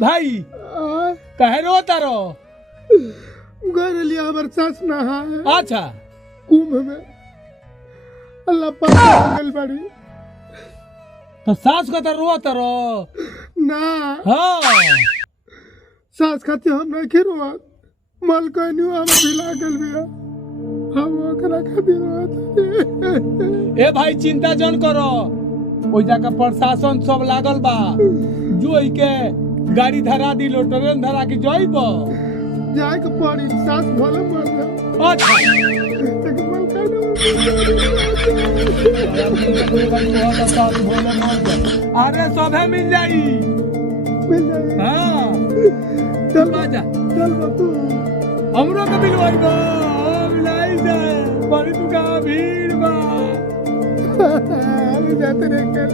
भाई कहे रो तारो घर लिया हमार सास नहा है अच्छा कुंभ में अल्लाह पाक गल बड़ी तो सास का तो रो तारो ना हाँ सास खाती हम नहीं खिरुआ मल कहनी हम भिला गल बिया हम ओकरा खाती रोत ए भाई चिंता जन करो ओइ जाके प्रशासन सब लागल बा जो के गाड़ी धरा दिलो ट्रेन धरा के जाइबो जाए के पड़ी सास भले मर जा अच्छा लेकिन मल कहनी अरे सबे मिल जाई मिल जाए हाँ चल बाजा चल तू हमरो के मिलवाइबो मिलाई जाए बड़ी तू का भीड़ बा हम जाते रह कर